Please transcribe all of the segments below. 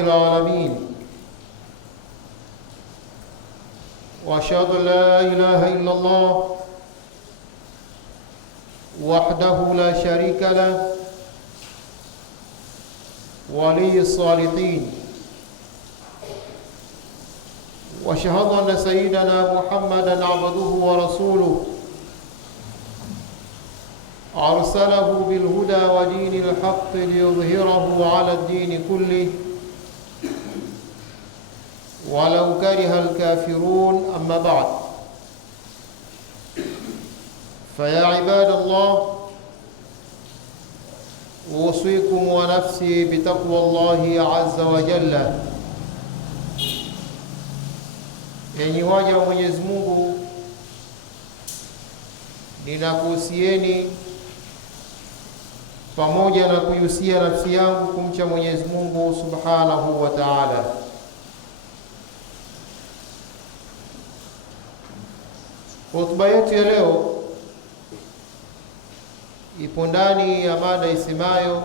العالمين، وأشهد أن لا إله إلا الله وحده لا شريك له ولي الصالحين، وأشهد أن سيدنا محمدًا عبده ورسوله أرسله بالهدى ودين الحق ليظهره على الدين كله ولو كره الكافرون. أما بعد، فيا عباد الله، أوصيكم ونفسي بتقوى الله عز وجل. Enyi waja wa Mwenyezi Mungu, ninakuhusieni pamoja na kuihusia nafsi yangu kumcha Mwenyezi Mungu Subhanahu wa Ta'ala. Hotuba yetu ya leo ipo ndani ya mada isemayo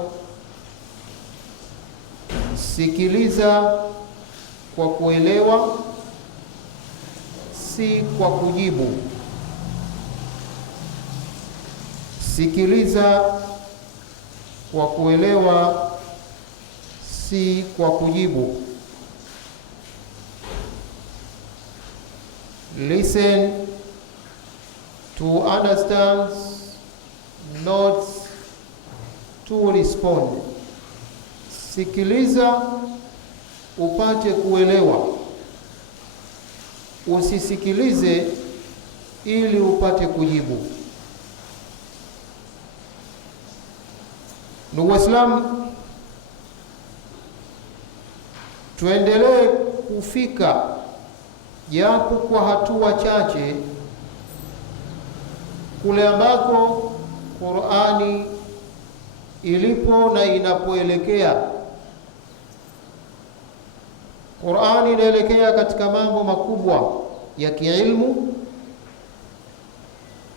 sikiliza kwa kuelewa, si kwa kujibu. Sikiliza kwa kuelewa, si kwa kujibu. Listen to understand, not to respond. Sikiliza upate kuelewa, usisikilize ili upate kujibu. Ndugu Waislamu, tuendelee kufika japo kwa hatua chache kule ambako Qur'ani ilipo na inapoelekea. Qur'ani inaelekea katika mambo makubwa ya kiilmu.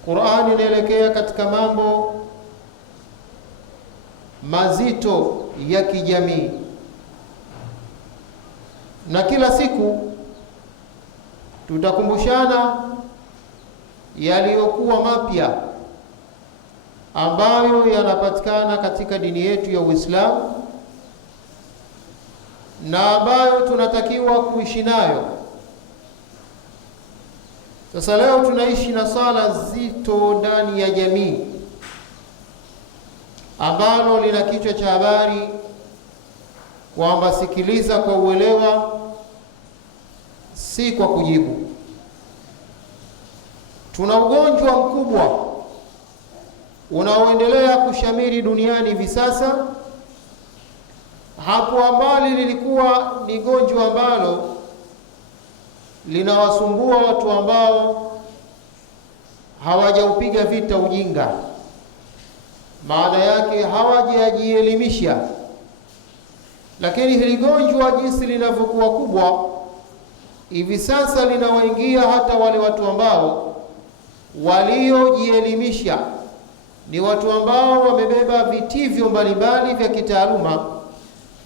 Qur'ani inaelekea katika mambo mazito ya kijamii, na kila siku tutakumbushana yaliyokuwa mapya ambayo yanapatikana katika dini yetu ya Uislamu na ambayo tunatakiwa kuishi nayo. Sasa leo tunaishi na sala zito ndani ya jamii ambalo lina kichwa cha habari kwamba sikiliza kwa uelewa, si kwa kujibu. Tuna ugonjwa mkubwa unaoendelea kushamiri duniani hivi sasa. Hapo awali lilikuwa ni gonjwa ambalo linawasumbua watu ambao hawajaupiga vita ujinga, maana yake hawajajielimisha. Lakini hili gonjwa jinsi linavyokuwa kubwa hivi sasa linawaingia hata wale watu ambao waliojielimisha, ni watu ambao wamebeba vitivyo mbalimbali vya kitaaluma,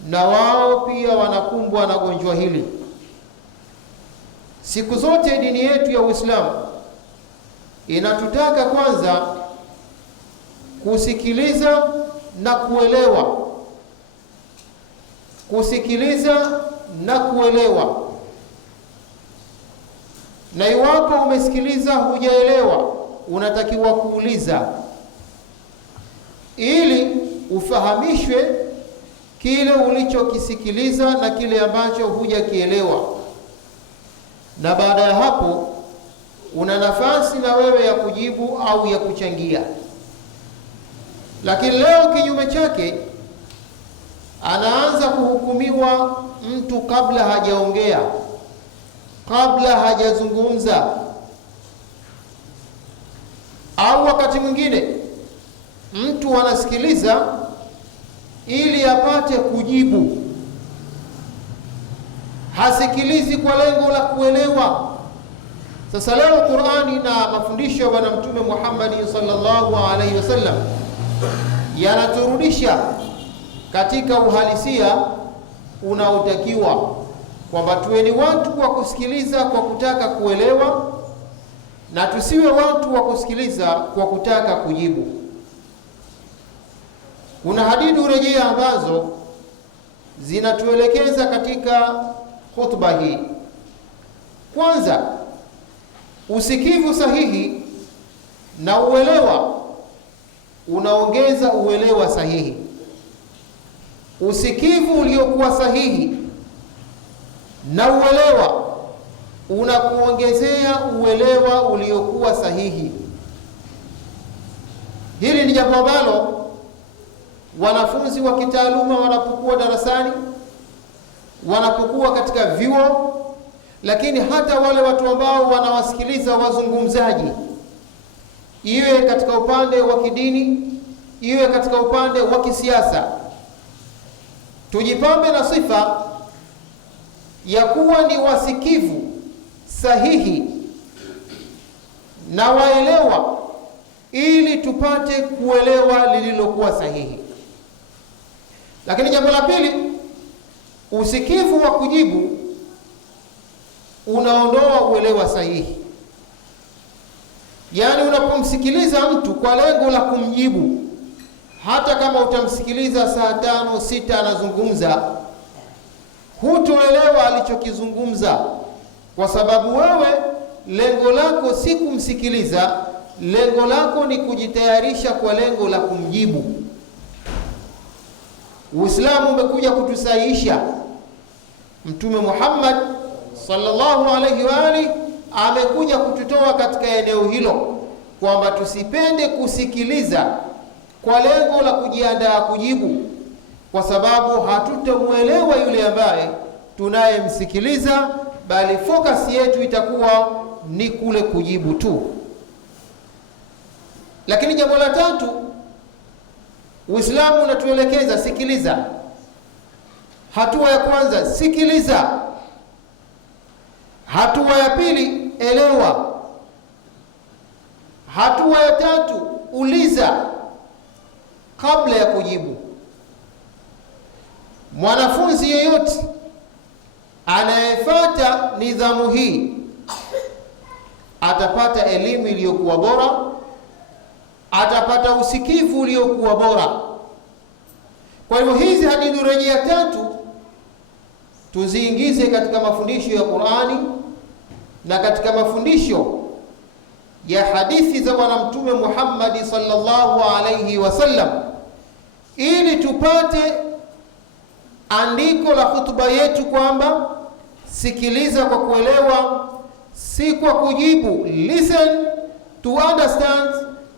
na wao pia wanakumbwa na gonjwa hili. Siku zote dini yetu ya Uislamu inatutaka kwanza kusikiliza na kuelewa. Kusikiliza na kuelewa. Na iwapo umesikiliza hujaelewa, unatakiwa kuuliza ili ufahamishwe kile ulichokisikiliza na kile ambacho hujakielewa. Na baada ya hapo una nafasi na wewe ya kujibu au ya kuchangia. Lakini leo kinyume chake, anaanza kuhukumiwa mtu kabla hajaongea, kabla hajazungumza, au wakati mwingine mtu anasikiliza ili apate kujibu, hasikilizi kwa lengo la kuelewa. Sasa leo Qur'ani na mafundisho ya Bwana Mtume Muhammad sallallahu alaihi wasallam yanaturudisha katika uhalisia unaotakiwa, kwamba tuwe ni watu wa kusikiliza kwa kutaka kuelewa na tusiwe watu wa kusikiliza kwa kutaka kujibu. Kuna hadidu rejea ambazo zinatuelekeza katika khutba hii. Kwanza, usikivu sahihi na uelewa unaongeza uelewa sahihi. Usikivu uliokuwa sahihi na uelewa unakuongezea uelewa uliokuwa sahihi. Hili ni jambo ambalo wanafunzi wa kitaaluma wanapokuwa darasani, wanapokuwa katika vyuo, lakini hata wale watu ambao wanawasikiliza wazungumzaji, iwe katika upande wa kidini, iwe katika upande wa kisiasa, tujipambe na sifa ya kuwa ni wasikivu sahihi na waelewa, ili tupate kuelewa lililokuwa sahihi. Lakini jambo la pili, usikivu wa kujibu unaondoa uelewa sahihi. Yaani, unapomsikiliza mtu kwa lengo la kumjibu, hata kama utamsikiliza saa 5 6 anazungumza, hutoelewa alichokizungumza, kwa sababu wewe lengo lako si kumsikiliza, lengo lako ni kujitayarisha kwa lengo la kumjibu. Uislamu umekuja kutusahihisha. Mtume Muhammad sallallahu alaihi wa alihi amekuja kututoa katika eneo hilo, kwamba tusipende kusikiliza kwa lengo la kujiandaa kujibu, kwa sababu hatutamuelewa yule ambaye tunayemsikiliza, bali focus yetu itakuwa ni kule kujibu tu. Lakini jambo la tatu, Uislamu unatuelekeza sikiliza. Hatua ya kwanza, sikiliza. Hatua ya pili, elewa. Hatua ya tatu, uliza kabla ya kujibu. Mwanafunzi yeyote anayefuata nidhamu hii atapata elimu iliyokuwa bora, atapata usikivu uliokuwa bora. Kwa hivyo hizi hadithi rejea tatu tuziingize katika mafundisho ya Qur'ani na katika mafundisho ya hadithi za Bwana Mtume Muhammad sallallahu alayhi wasallam, ili tupate andiko la hutuba yetu kwamba sikiliza kwa kuelewa, si kwa kujibu. Listen to understand,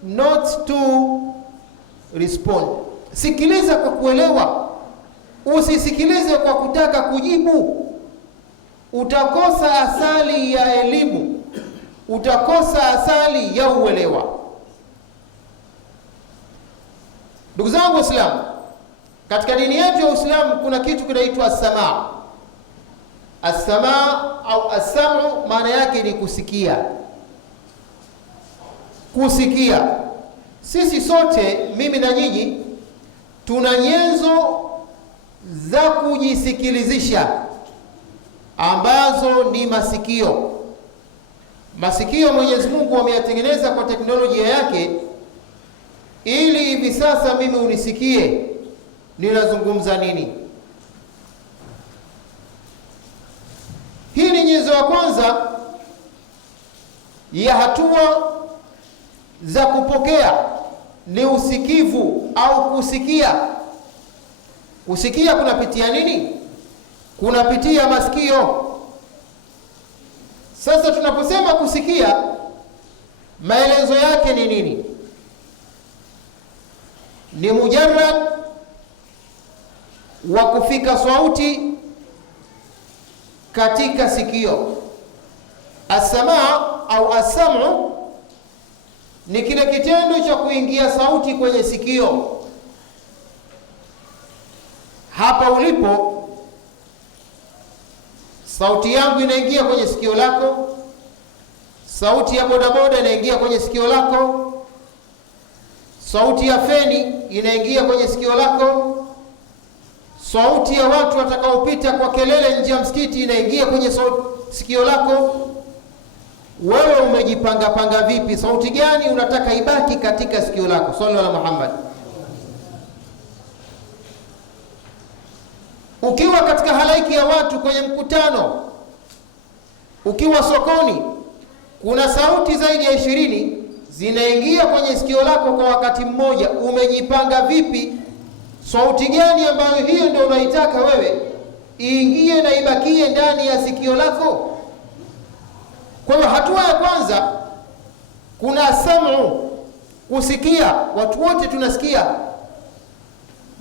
not to respond. Sikiliza kwa kuelewa, usisikilize kwa kutaka kujibu. Utakosa asali ya elimu, utakosa asali ya uelewa. Ndugu zangu Waislamu, katika dini yetu ya Uislamu kuna kitu kinaitwa as-samaa. As-samaa au as-sam'u maana yake ni kusikia. Kusikia. Sisi sote, mimi na nyinyi, tuna nyenzo za kujisikilizisha ambazo ni masikio. Masikio Mwenyezi Mungu ameyatengeneza kwa teknolojia yake, ili hivi sasa mimi unisikie ninazungumza nini. Hii ni nyenzo ya kwanza ya hatua za kupokea, ni usikivu au kusikia. Kusikia kunapitia nini? Kunapitia masikio. Sasa tunaposema kusikia, maelezo yake ni nini? Ni mujarrad wa kufika sauti katika sikio. As-samaa au as-sam'u ni kile kitendo cha kuingia sauti kwenye sikio. Hapa ulipo, sauti yangu inaingia kwenye sikio lako, sauti ya bodaboda inaingia kwenye sikio lako, sauti ya feni inaingia kwenye sikio lako, sauti ya watu watakaopita kwa kelele nje ya msikiti inaingia kwenye sikio lako. Wewe umejipanga panga vipi? Sauti gani unataka ibaki katika sikio lako? Sallallahu alaihi Muhammad. Ukiwa katika halaiki ya watu kwenye mkutano, ukiwa sokoni, kuna sauti zaidi ya 20 zinaingia kwenye sikio lako kwa wakati mmoja, umejipanga vipi? Sauti gani ambayo hiyo ndio unaitaka wewe iingie na ibakie ndani ya sikio lako? Kwa hiyo hatua ya kwanza kuna samu, kusikia. Watu wote tunasikia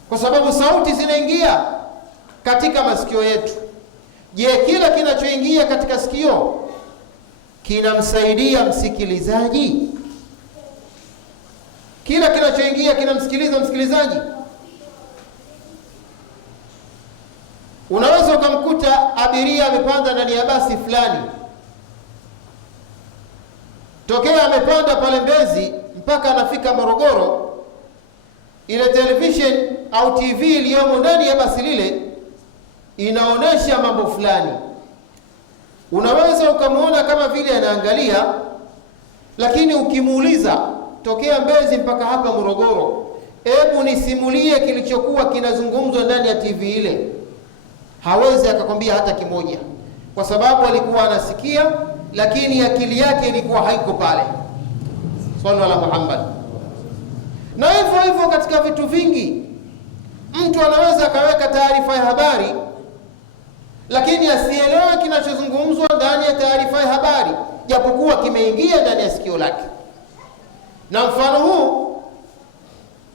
kwa sababu sauti zinaingia katika masikio yetu. Je, kila kinachoingia katika sikio kinamsaidia msikilizaji? Kila kinachoingia kinamsikiliza msikilizaji? Unaweza ukamkuta abiria amepanda ndani ya basi fulani, tokea amepanda pale Mbezi mpaka anafika Morogoro, ile television au TV iliyomo ndani ya basi lile inaonesha mambo fulani. Unaweza ukamwona kama vile anaangalia, lakini ukimuuliza tokea Mbezi mpaka hapa Morogoro, hebu nisimulie kilichokuwa kinazungumzwa ndani ya TV ile, hawezi akakwambia hata kimoja, kwa sababu alikuwa anasikia lakini akili yake ilikuwa haiko pale. Sallallahu alaihi Muhammad. Na hivyo hivyo katika vitu vingi, mtu anaweza akaweka taarifa ya habari lakini asielewe kinachozungumzwa ndani ya taarifa ya habari, japokuwa kimeingia ndani ya sikio lake. Na mfano huu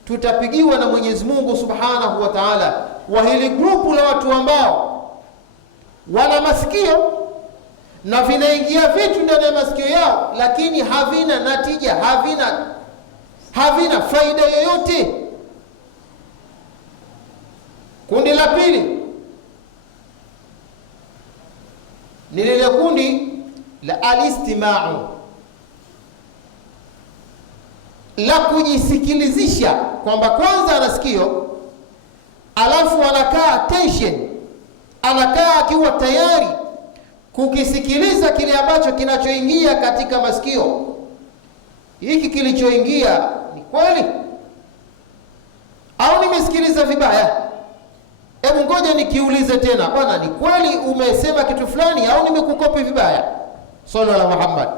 tutapigiwa na Mwenyezi Mungu Subhanahu wa Ta'ala wa hili grupu la watu ambao wana masikio na vinaingia vitu ndani ya masikio yao, lakini havina natija, havina faida yoyote. Kundi la pili ni lile kundi la alistima'u, la kujisikilizisha, kwamba kwanza ana sikio alafu anakaa attention, anakaa akiwa tayari kukisikiliza kile ambacho kinachoingia katika masikio. Hiki kilichoingia ni kweli au nimesikiliza vibaya? Hebu ngoja nikiulize tena, bwana, ni kweli umesema kitu fulani au nimekukopi vibaya? Sallallahu alaihi Muhammad.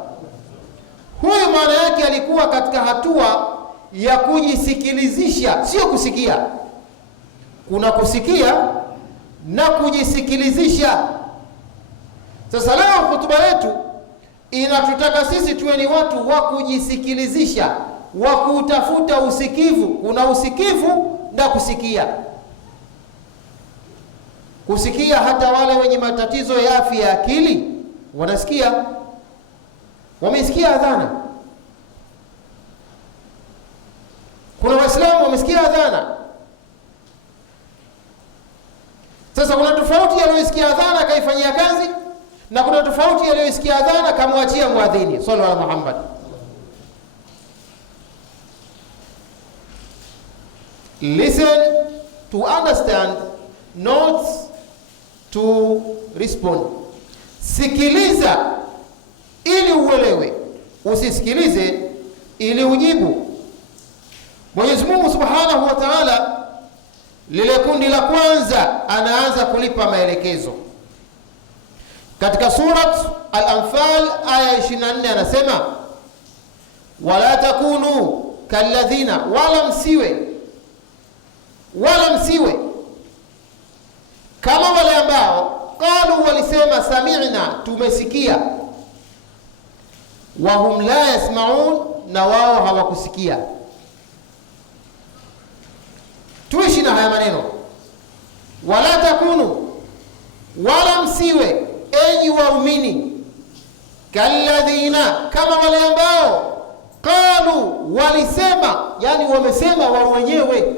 Huyu maana yake alikuwa katika hatua ya kujisikilizisha, sio kusikia. Kuna kusikia na kujisikilizisha. Sasa leo hotuba yetu inatutaka sisi tuwe ni watu wa kujisikilizisha, wa kutafuta usikivu. Kuna usikivu na kusikia. Kusikia, hata wale wenye matatizo ya afya ya akili wanasikia, wamesikia adhana. Kuna Waislamu wamesikia adhana. Sasa kuna tofauti aliyosikia adhana akaifanyia kazi, na kuna tofauti aliyosikia adhana kamwachia muadhini. Sallallahu alaihi Muhammad. Listen to understand, not to respond. Sikiliza ili uelewe, usisikilize ili ujibu. Mwenyezi Mungu Subhanahu wa Ta'ala, lile kundi la kwanza, anaanza kulipa maelekezo katika surat Al-Anfal aya 24, anasema wala takunu kalladhina, wala msiwe kama wale ambao qalu, walisema sami'na, tumesikia, wa hum la yasma'un, na wao hawakusikia. Tuishi na haya maneno, wala takunu, wala msiwe enyi waumini, kalladhina, kama wale ambao qalu, walisema, yani wamesema wao wenyewe,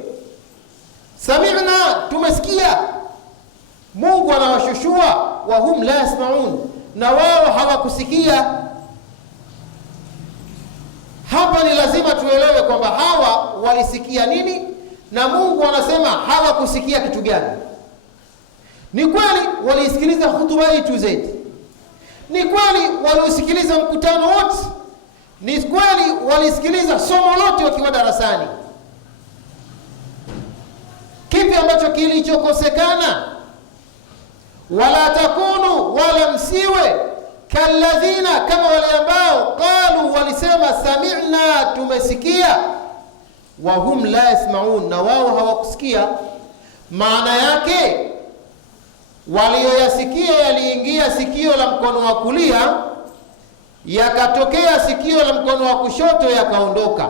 sami'na, tumesikia. Mungu anawashushua, wa hum la yasma'un, na wao hawakusikia. Hapa ni lazima tuelewe kwamba hawa walisikia nini na Mungu anasema hawakusikia kitu gani. Ni kweli walisikiliza hutuba yetu zaidi, ni kweli walisikiliza mkutano wote, ni kweli walisikiliza somo lote wakiwa darasani. Kipi ambacho kilichokosekana? Wala takunu, wala msiwe kalladhina, kama wale ambao qalu, walisema sami'na, tumesikia, wa hum la yasmaun, na wao hawakusikia. Maana yake walioyasikia yaliingia sikio la mkono wa kulia, yakatokea sikio la mkono wa kushoto, yakaondoka.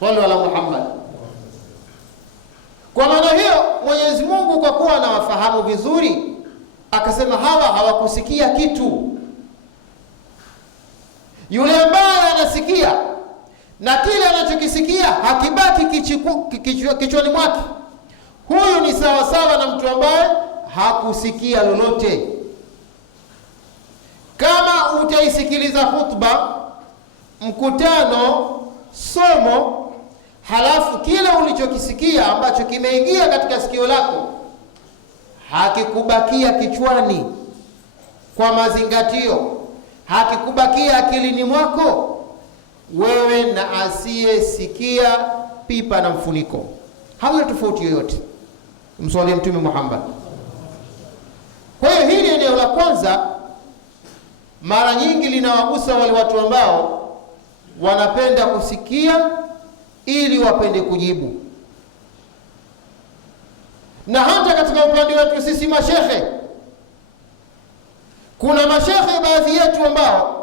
Sallu ala Muhammad. Kwa maana hiyo Mwenyezi Mungu kwa kuwa anawafahamu vizuri akasema hawa hawakusikia kitu. Yule ambaye anasikia na kile anachokisikia hakibaki kichwani mwake, huyu ni sawa sawa na mtu ambaye hakusikia lolote. Kama utaisikiliza khutba, mkutano, somo, halafu kile ulichokisikia ambacho kimeingia katika sikio lako hakikubakia kichwani kwa mazingatio, hakikubakia akilini mwako, wewe na asiyesikia pipa na mfuniko hauna tofauti yoyote. Mswalie Mtume Muhammad. Kwa hiyo hili eneo la kwanza mara nyingi linawagusa wale watu ambao wanapenda kusikia ili wapende kujibu. Na hata katika upande wetu sisi mashehe, kuna mashehe baadhi yetu ambao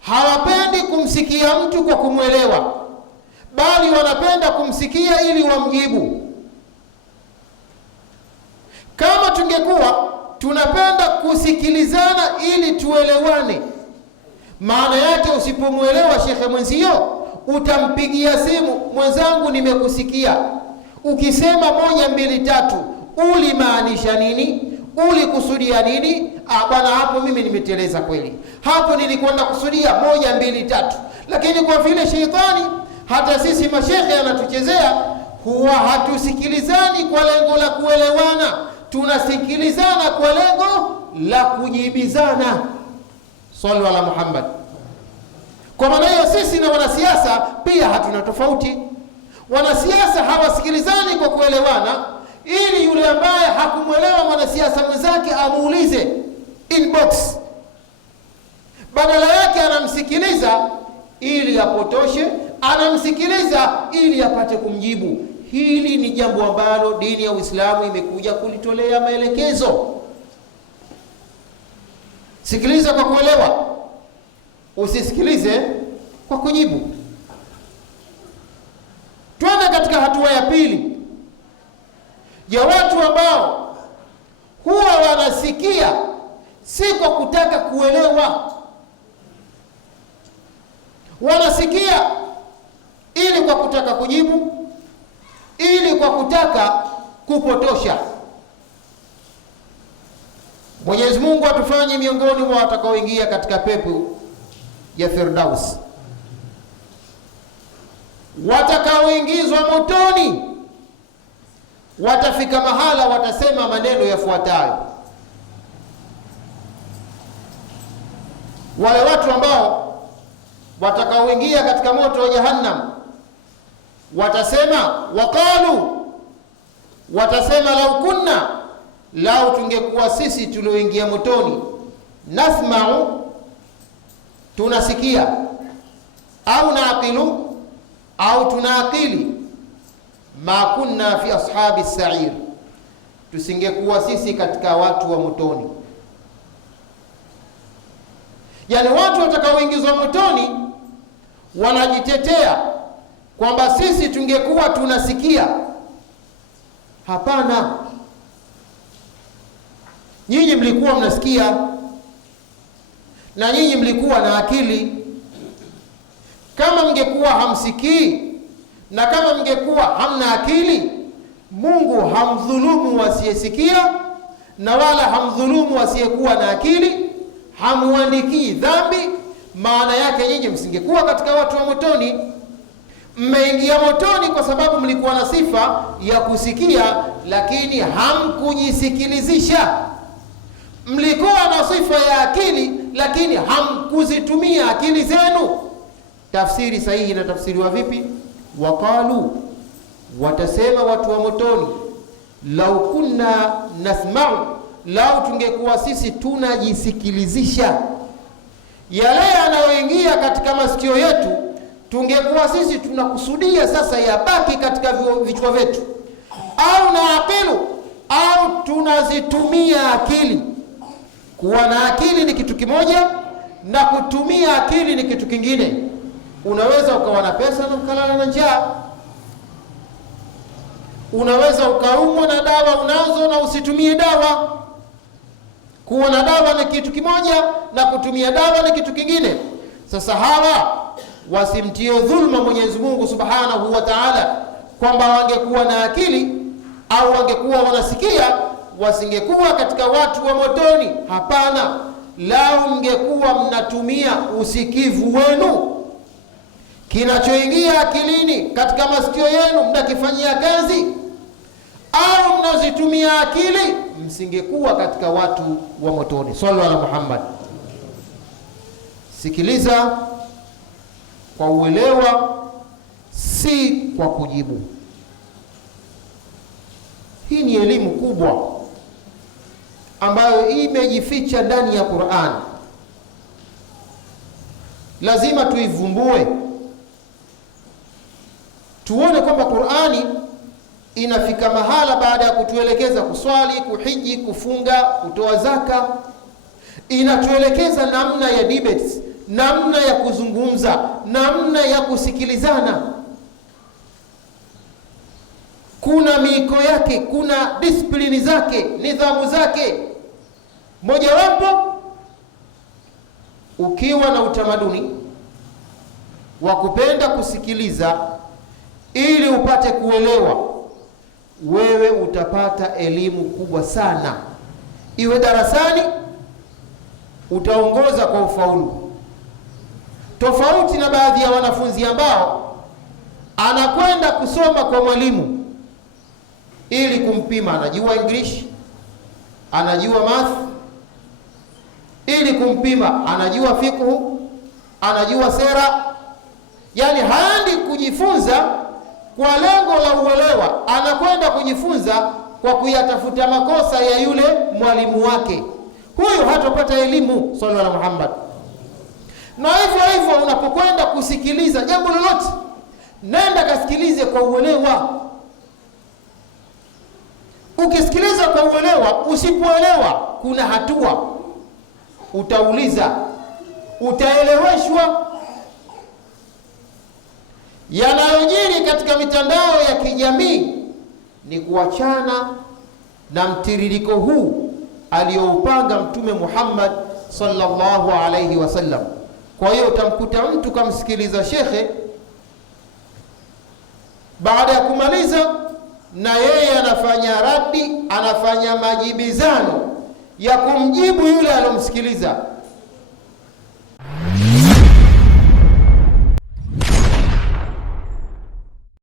hawapendi kumsikia mtu kwa kumwelewa, bali wanapenda kumsikia ili wamjibu. Kama tungekuwa tunapenda kusikilizana ili tuelewane, maana yake usipomwelewa shekhe mwenzio utampigia simu, mwenzangu nimekusikia, ukisema 1 2 3 ulimaanisha nini, ulikusudia nini? Bwana, hapo mimi nimeteleza kweli, hapo nilikwenda kusudia 1 2 3. Lakini kwa vile sheitani hata sisi mashehe anatuchezea, huwa hatusikilizani kwa lengo la kuelewana, tunasikilizana kwa lengo la kujibizana. Sallu ala Muhammad. Kwa maana hiyo sisi na wanasiasa pia hatuna tofauti. Wanasiasa hawasikilizani kwa kuelewana, ili yule ambaye hakumwelewa mwanasiasa mwenzake amuulize inbox, badala yake anamsikiliza ili apotoshe, anamsikiliza ili apate kumjibu. Hili ni jambo ambalo dini ya Uislamu imekuja kulitolea maelekezo. Sikiliza kwa kuelewa, usisikilize kwa kujibu. Twende katika hatua ya pili ya watu ambao huwa wanasikia si kwa kutaka kuelewa, wanasikia ili kwa kutaka kujibu, ili kwa kutaka kupotosha. Mwenyezi Mungu atufanye miongoni mwa watakaoingia katika pepo ya Firdaus. Watakaoingizwa motoni watafika mahala watasema maneno yafuatayo. Wale watu ambao watakaoingia katika moto wa Jahannam watasema, waqalu, watasema, lau kunna, lau tungekuwa sisi tulioingia motoni, nasma'u, tunasikia, au naaqilu, au tunaakili, ma kunna fi ashabi sa'ir, tusingekuwa sisi katika watu wa motoni. Yani watu watakaoingizwa motoni wanajitetea kwamba sisi tungekuwa tunasikia. Hapana, nyinyi mlikuwa mnasikia na nyinyi mlikuwa na akili. Kama mngekuwa hamsikii na kama mngekuwa hamna akili, Mungu hamdhulumu wasiyesikia na wala hamdhulumu wasiyekuwa na akili, hamuandikii dhambi. Maana yake nyinyi msingekuwa katika watu wa motoni. Mmeingia motoni kwa sababu mlikuwa na sifa ya kusikia, lakini hamkujisikilizisha. Mlikuwa na sifa ya akili, lakini hamkuzitumia akili zenu. Tafsiri sahihi inatafsiriwa vipi? Waqalu, watasema watu wa motoni, lau kunna nasma'u, lau tungekuwa sisi tunajisikilizisha yale yanayoingia katika masikio yetu, tungekuwa sisi tunakusudia sasa yabaki katika vichwa vyetu, au na akilu, au tunazitumia akili. Kuwa na akili ni kitu kimoja na kutumia akili ni kitu kingine. Unaweza ukawa na pesa na ukalala na njaa. Unaweza ukaumwa na dawa unazo na usitumie dawa. Kuwa na dawa ni kitu kimoja na kutumia dawa ni kitu kingine. Sasa hawa wasimtie dhulma Mwenyezi Mungu Subhanahu wa Ta'ala, kwamba wangekuwa na akili au wangekuwa wanasikia wasingekuwa katika watu wa motoni. Hapana, lao mngekuwa mnatumia usikivu wenu, kinachoingia akilini katika masikio yenu mnakifanyia kazi, au mnazitumia akili, msingekuwa katika watu wa motoni. Sallu ala Muhammad. Sikiliza kwa uelewa, si kwa kujibu. Hii ni elimu kubwa ambayo imejificha ndani ya Qur'an. Lazima tuivumbue, tuone kwamba Qur'ani inafika mahala baada ya kutuelekeza kuswali, kuhiji, kufunga, kutoa zaka, inatuelekeza namna ya debates, namna ya kuzungumza, namna ya kusikilizana. Kuna miiko yake, kuna disiplini zake, nidhamu zake. Mojawapo, ukiwa na utamaduni wa kupenda kusikiliza ili upate kuelewa, wewe utapata elimu kubwa sana. Iwe darasani, utaongoza kwa ufaulu. Tofauti na baadhi ya wanafunzi ambao anakwenda kusoma kwa mwalimu ili kumpima, anajua English, anajua math, ili kumpima anajua fiqh, anajua sera. Yani haendi kujifunza kwa lengo la uelewa, anakwenda kujifunza kwa kuyatafuta makosa ya yule mwalimu wake. Huyo hatopata elimu. Sallallahu alaihi Muhammad. Na hivyo hivyo unapokwenda kusikiliza jambo lolote, nenda kasikilize kwa uelewa. Ukisikiliza kwa uelewa, usipoelewa kuna hatua utauliza, utaeleweshwa. Yanayojiri katika mitandao ya kijamii ni kuachana na mtiririko huu aliyoupanga Mtume Muhammad sallallahu alayhi wasallam. Kwa hiyo utamkuta mtu kamsikiliza shekhe, baada ya kumaliza na yeye anafanya radi, anafanya majibizano ya kumjibu yule aliyomsikiliza.